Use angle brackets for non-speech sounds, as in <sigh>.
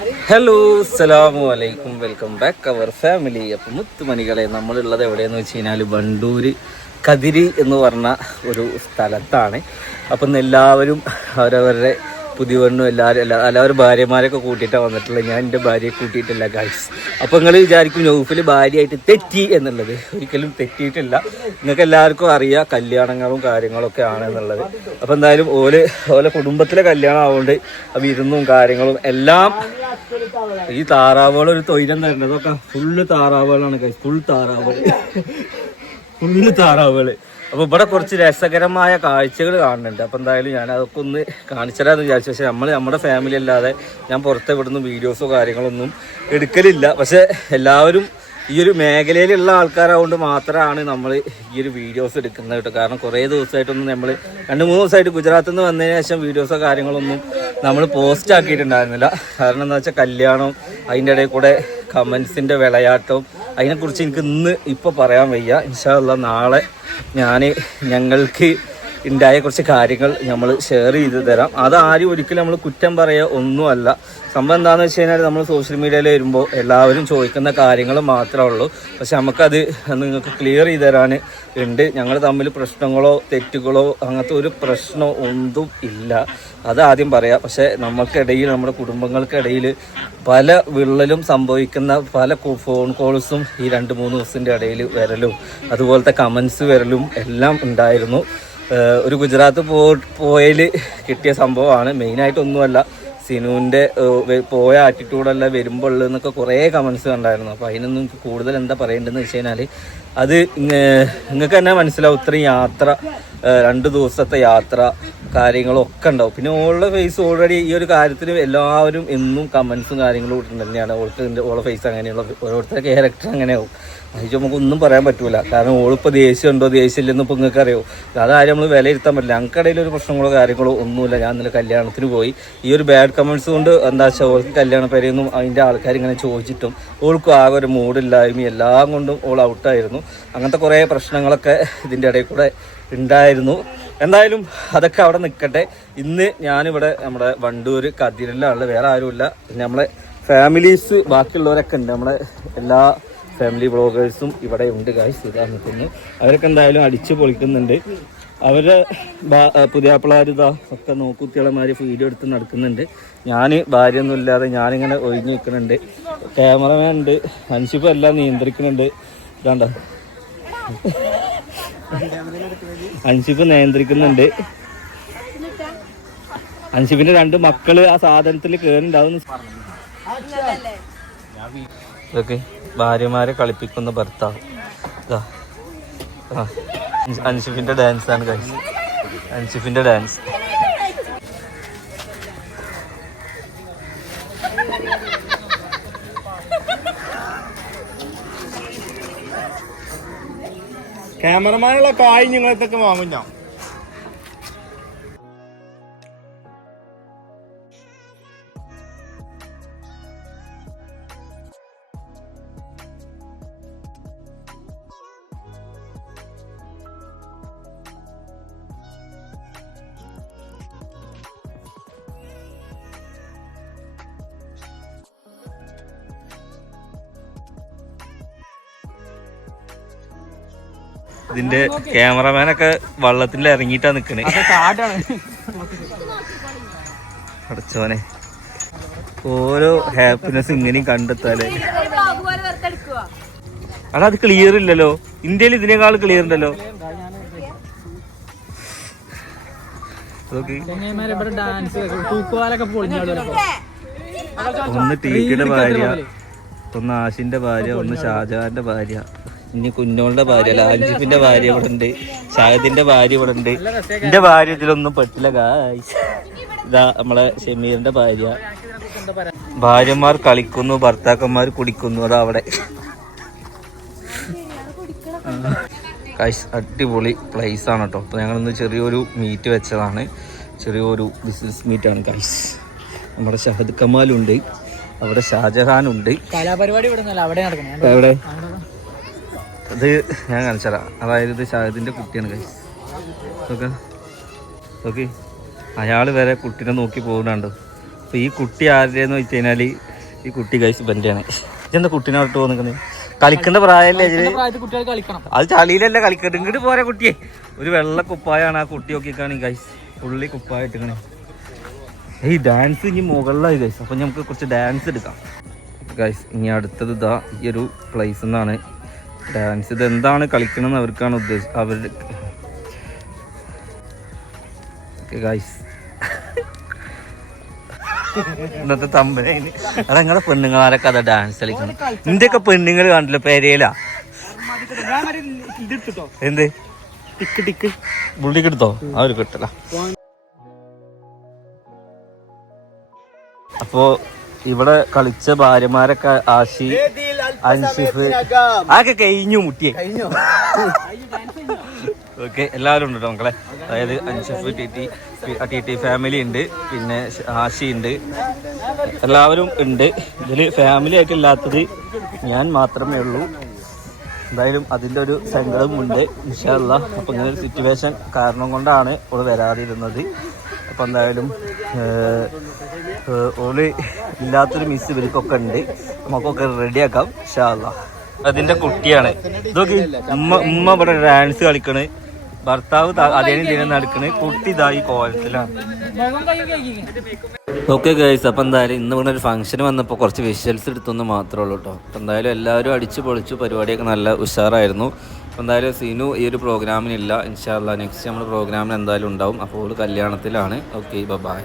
Hello അസ്സലാമു അലൈക്കും welcome back അവർ family അപ്പം മുത്തുമണികളെ നമ്മളുള്ളത് എവിടെയെന്ന് വെച്ച് കഴിഞ്ഞാൽ വണ്ടൂർ കതിരി എന്ന് പറഞ്ഞ ഒരു സ്ഥലത്താണ്. അപ്പം എല്ലാവരും അവരവരുടെ പുതിയ പെണ്ണും എല്ലാവരും എല്ലാ എല്ലാവരും ഭാര്യമാരൊക്കെ കൂട്ടിയിട്ടാണ് വന്നിട്ടുള്ളത്. ഞാൻ എന്റെ ഭാര്യയെ കൂട്ടിയിട്ടില്ല ഗൈസ് അപ്പോൾ നിങ്ങൾ വിചാരിക്കും നൗഫിൽ ഭാര്യയായിട്ട് തെറ്റി എന്നുള്ളത്. ഒരിക്കലും തെറ്റിയിട്ടില്ല. നിങ്ങൾക്ക് എല്ലാവർക്കും അറിയാം കല്യാണങ്ങളും കാര്യങ്ങളൊക്കെ ആണ് എന്നുള്ളത്. അപ്പോൾ എന്തായാലും ഓൽ ഓലെ കുടുംബത്തിലെ കല്യാണം ആവുകൊണ്ട് ആ വിരുന്നും കാര്യങ്ങളും എല്ലാം ഈ താറാവുകൾ ഒരു തൊയിലം തരുന്നതൊക്കെ ഫുള്ള് താറാവുകളാണ് ഗൈസ് ഫുൾ താറാവുകൾ. <laughs> ഫുള്ള് താറാവുകൾ അപ്പൊ ഇവിടെ കുറച്ച് രസകരമായ കാഴ്ചകൾ കാണുന്നുണ്ട്. അപ്പൊ എന്തായാലും ഞാൻ അതൊക്കെ ഒന്ന് കാണിച്ചരാന്ന് വിചാരിച്ചു. പക്ഷെ നമ്മൾ നമ്മുടെ ഫാമിലി അല്ലാതെ ഞാൻ പുറത്തെ ഇവിടുന്ന് വീഡിയോസോ കാര്യങ്ങളൊന്നും എടുക്കലില്ല. പക്ഷെ എല്ലാവരും ഈ ഒരു മേഖലയിലുള്ള ആൾക്കാരായതുകൊണ്ട് മാത്രമാണ് നമ്മൾ ഈ ഒരു വീഡിയോസ് എടുക്കുന്നത് കേട്ടോ. കാരണം കുറേ ദിവസമായിട്ടൊന്നും നമ്മൾ രണ്ട് മൂന്ന് ദിവസമായിട്ട് ഗുജറാത്തിൽ നിന്ന് വന്നതിന് ശേഷം വീഡിയോസോ കാര്യങ്ങളൊന്നും നമ്മൾ പോസ്റ്റ് ആക്കിയിട്ടുണ്ടായിരുന്നില്ല. കാരണം എന്താ വെച്ചാൽ കല്യാണം അതിന്റെ ഇടയിൽ കൂടെ കമൻസിന്റെ വിളയാട്ടവും അതിനെക്കുറിച്ച് എനിക്ക് ഇന്ന് ഇപ്പോൾ പറയാൻ വയ്യ. ഇൻഷാല്ല നാളെ ഞാൻ ഞങ്ങൾക്ക് ഉണ്ടായ കുറച്ച് കാര്യങ്ങൾ നമ്മൾ ഷെയർ ചെയ്ത് തരാം. അത് ആരും ഒരിക്കലും നമ്മൾ കുറ്റം പറയുക ഒന്നുമല്ല. സംഭവം എന്താണെന്ന് വെച്ച് കഴിഞ്ഞാൽ നമ്മൾ സോഷ്യൽ മീഡിയയിൽ വരുമ്പോൾ എല്ലാവരും ചോദിക്കുന്ന കാര്യങ്ങൾ മാത്രമേ ഉള്ളൂ. പക്ഷെ നമുക്കത് നിങ്ങൾക്ക് ക്ലിയർ ചെയ്ത് തരാൻ ഉണ്ട് ഞങ്ങൾ തമ്മിൽ പ്രശ്നങ്ങളോ തെറ്റുകളോ അങ്ങനത്തെ ഒരു പ്രശ്നമോ ഒന്നും ഇല്ല. അത് ആദ്യം പറയാം. പക്ഷെ നമുക്കിടയിൽ നമ്മുടെ കുടുംബങ്ങൾക്കിടയിൽ പല വിള്ളലും സംഭവിക്കുന്ന പല ഫോൺ കോൾസും ഈ രണ്ട് മൂന്ന് ദിവസത്തിന്റെ ഇടയിൽ വരലും അതുപോലത്തെ കമൻസ് വരലും എല്ലാം ഉണ്ടായിരുന്നു. ഒരു ഗുജറാത്ത് പോ പോയതിൽ കിട്ടിയ സംഭവമാണ്. മെയിനായിട്ടൊന്നുമല്ല സിനുവിന്റെ പോയ ആറ്റിറ്റ്യൂഡല്ല വരുമ്പോൾ എന്നൊക്കെ കുറേ കമൻസ് കണ്ടായിരുന്നു. അപ്പോൾ അതിനൊന്നും കൂടുതൽ എന്താ പറയേണ്ടതെന്ന് വെച്ച് കഴിഞ്ഞാൽ അത് നിങ്ങൾക്ക് തന്നെ മനസ്സിലാവും ഇത്രയും യാത്ര രണ്ട് ദിവസത്തെ യാത്ര കാര്യങ്ങളൊക്കെ ഉണ്ടാവും. പിന്നെ ഓളുടെ ഫേസ് ഓൾറെഡി ഈ ഒരു കാര്യത്തിന് എല്ലാവരും എന്നും കമൻസും കാര്യങ്ങളും ഇട്ടിട്ടുണ്ട്. തന്നെയാണ് ഓൾക്ക് ഓളെ ഫേസ് അങ്ങനെയുള്ള ഓരോരുത്തരുടെ ക്യാരക്ടർ അങ്ങനെയാവും. അതിച്ച് നമുക്ക് ഒന്നും പറയാൻ പറ്റൂല. കാരണം ഓളിപ്പോൾ ദേഷ്യം ഉണ്ടോ ദേഷ്യം ഇല്ലെന്ന് ഇപ്പോൾ നിങ്ങൾക്ക് അറിയോ? അതാരും നമ്മൾ വിലയിരുത്താൻ പറ്റില്ല. ഞങ്ങൾക്കിടയിൽ ഒരു പ്രശ്നങ്ങളോ കാര്യങ്ങളോ ഒന്നുമില്ല. ഞാൻ ഇന്നലെ കല്യാണത്തിന് പോയി. ഈ ഒരു ബാഡ് കമൻസ് കൊണ്ട് എന്താ വെച്ചാൽ ഓൾക്ക് കല്യാണ പേരെയൊന്നും അതിന്റെ ആൾക്കാർ ഇങ്ങനെ ചോദിച്ചിട്ടും ഓൾക്കും ആകെ ഒരു മൂഡില്ലായ്മ എല്ലാം കൊണ്ടും ഓൾ ഔട്ടായിരുന്നു അങ്ങനത്തെ കുറേ പ്രശ്നങ്ങളൊക്കെ ഇതിന്റെ ഇടയിൽ കൂടെ ഉണ്ടായിരുന്നു. എന്തായാലും അതൊക്കെ അവിടെ നിൽക്കട്ടെ ഇന്ന് ഞാനിവിടെ നമ്മുടെ വണ്ടൂർ കതിരിലാണ് വേറെ ആരുമില്ല. നമ്മളെ ഫാമിലീസ് ബാക്കിയുള്ളവരൊക്കെ ഉണ്ട്. നമ്മളെ എല്ലാ ഫാമിലി ബ്ലോഗേഴ്സും ഇവിടെ ഉണ്ട് ഗായ്സ് ഇതാ അവരൊക്കെ എന്തായാലും അടിച്ചു പൊളിക്കുന്നുണ്ട്. അവരെ പുതിയ പിള്ളേരിതാ ഒക്കെ നോക്കുത്തികളമാര് വീഡിയോ എടുത്ത് നടക്കുന്നുണ്ട്. ഞാൻ ഭാര്യയൊന്നും ഇല്ലാതെ ഞാനിങ്ങനെ ഒഴിഞ്ഞു നിൽക്കുന്നുണ്ട്. ക്യാമറമാൻ ഉണ്ട്. അൻഷിപ്പ് എല്ലാം നിയന്ത്രിക്കുന്നുണ്ട്. ഇതാണ്ട? അൻഷിപ്പ് നിയന്ത്രിക്കുന്നുണ്ട്. അൻഷിഫിന്റെ രണ്ട് മക്കൾ ആ സാധനത്തിൽ കയറിണ്ടാവും ഇതൊക്കെ ഭാര്യമാരെ കളിപ്പിക്കുന്ന ഭർത്താവ്. അൻഷിഫിന്റെ ഡാൻസ് ആണ് കഴിച്ചത് അൻഷിഫിന്റെ ഡാൻസ്. ക്യാമറമാനുള്ള കായ് നിങ്ങളെത്തൊക്കെ വാങ്ങും ഇതിന്റെ ക്യാമറമാനൊക്കെ വള്ളത്തിൽ ഇറങ്ങിയിട്ടാ നിക്കണേ. അടച്ചോനെ. ഓരോ ഹാപ്പിനെസ് ഇങ്ങനെയും കണ്ടെത്താലേ. അടാ അത് ക്ലിയർ ഇല്ലല്ലോ. ഇന്ത്യയിൽ ഇതിനേക്കാൾ ക്ലിയർ ഉണ്ടല്ലോ. ഒന്ന് ടീക്കിയുടെ ഭാര്യ ഒന്ന് ആഷിന്റെ ഭാര്യ ഒന്ന് ഷാജഹാന്റെ ഭാര്യ. ഇനി കുഞ്ഞോളുടെ ഭാര്യ ലാൽജിഫിന്റെ ഭാര്യ ഇവിടെ ഉണ്ട് ഷാഹിദിന്റെ ഭാര്യ ഇവിടെ ഉണ്ട് എന്റെ ഭാര്യ ഇതിലൊന്നും പെട്ടില്ല ഗായ്സ് ഇതാ നമ്മളെ ഷമീറിന്റെ ഭാര്യ. ഭാര്യമാർ കളിക്കുന്നു ഭർത്താക്കന്മാർ കുടിക്കുന്നു അതാ അവിടെ. അടിപൊളി പ്ലേസ് ആണ് കേട്ടോ. അപ്പോൾ ഞങ്ങളിന്ന് ചെറിയൊരു മീറ്റ് വെച്ചതാണ്. ചെറിയൊരു ബിസിനസ് മീറ്റ് ആണ് കൈസ് നമ്മുടെ ഷഹദ് കമാലുണ്ട്. അവിടെ ഷാജഹാൻ ഉണ്ട്. കലാപരിപാടി നടക്കുന്നു. എവിടെ? അത് ഞാൻ കാണിച്ചതരാം. അതായത് ഇത് ഷാഹിദിന്റെ കുട്ടിയാണ് കൈ ഓക്കെ ഓക്കെ അയാൾ വരെ കുട്ടീനെ നോക്കി പോകുന്നുണ്ട്. അപ്പോൾ ഈ കുട്ടി ആരുടെയെന്ന് വെച്ച് കഴിഞ്ഞാൽ ഈ കുട്ടി കൈസ് ബെന്റെയാണ് ഇതെന്താ കുട്ടീനെ വിട്ട് പോകുന്നത് കളിക്കേണ്ട പ്രായമല്ലേ അത് ചളിയിലല്ല കളിക്കട്ടെ ഇങ്ങോട്ട് പോരാ കുട്ടിയെ. ഒരു വെള്ള കുപ്പായാണ് ആ കുട്ടി നോക്കിക്കാണ് ഗൈസ് പുള്ളി കുപ്പായിട്ടിങ്ങനെ ഈ ഡാൻസ് ഇനി മുകളിലായി ഗൈസ് അപ്പം നമുക്ക് കുറച്ച് ഡാൻസ് എടുക്കാം. ഗൈസ് ഇനി അടുത്തത് ഇതാ ഈ ഒരു പ്ലേസ് നിന്നാണ് ഡാൻസ്. ഇത് എന്താണ് കളിക്കണമെന്ന് അവർക്കാണ് ഉദ്ദേശം അവരുടെ ഇന്നത്തെ തമ്പനയിൽ അത് നിങ്ങളെ പെണ്ണുങ്ങളെ കഥ ഡാൻസ് കളിക്കണം ഇന്ത്യയൊക്കെ പെണ്ണുങ്ങൾ കണ്ടില്ല പേരയില എന്ത്? ടിക്ക് ടിക്ക് ബുള്ളിക്ക് അവർ കിട്ടല അപ്പോ ഇവിടെ കളിച്ച ഭാര്യമാരൊക്കെ ആശി അൻഷിഫ് ആകെ കഴിഞ്ഞു മുട്ടിയെ ഓക്കെ എല്ലാവരും ഉണ്ട് കേട്ടോ മക്കളെ. അതായത് Anshaf T T T T family ഉണ്ട് പിന്നെ ആശി ഉണ്ട്. എല്ലാവരും ഉണ്ട്. ഇതിൽ ഫാമിലി ആയിട്ട് ഇല്ലാത്തത് ഞാൻ മാത്രമേ ഉള്ളൂ. എന്തായാലും അതിന്റെ ഒരു സങ്കടമുണ്ട് ഉണ്ട് ഇൻഷാല്ല അപ്പം ഇങ്ങനെ ഒരു സിറ്റുവേഷൻ കാരണം കൊണ്ടാണ് ഇവിടെ വരാതിരുന്നത്. അപ്പം എന്തായാലും ഓൾ ഇല്ലാത്തൊരു മിസ് ഇവർക്കൊക്കെ ഉണ്ട്. നമുക്കൊക്കെ റെഡിയാക്കാം ഷാല്ല അതിന്റെ കുട്ടിയാണ്. ഇതൊക്കെ ഉമ്മ ഉമ്മ ഇവിടെ ഡാൻസ് കളിക്കണ്. ഭർത്താവ് അതേനും ഇതിനും നടക്കണ്. കുട്ടി ഇതായി കോലത്തിലാണ്. ഓക്കെ ഗൈസ് അപ്പം എന്തായാലും ഇന്ന് ഇവിടെ ഒരു ഫംഗ്ഷൻ വന്നപ്പോൾ കുറച്ച് വിഷ്വൽസ് എടുത്തൊന്ന് മാത്രമേ ഉള്ളൂ കേട്ടോ എന്തായാലും എല്ലാവരും അടിച്ചു പൊളിച്ചു പരിപാടിയൊക്കെ നല്ല ഉഷാറായിരുന്നു. എന്തായാലും സീനു ഈ ഒരു പ്രോഗ്രാമിനില്ല. ഇൻഷാല്ല നെക്സ്റ്റ് നമ്മുടെ പ്രോഗ്രാമിന് എന്തായാലും ഉണ്ടാവും. അപ്പോൾ കല്യാണത്തിലാണ്. Okay bye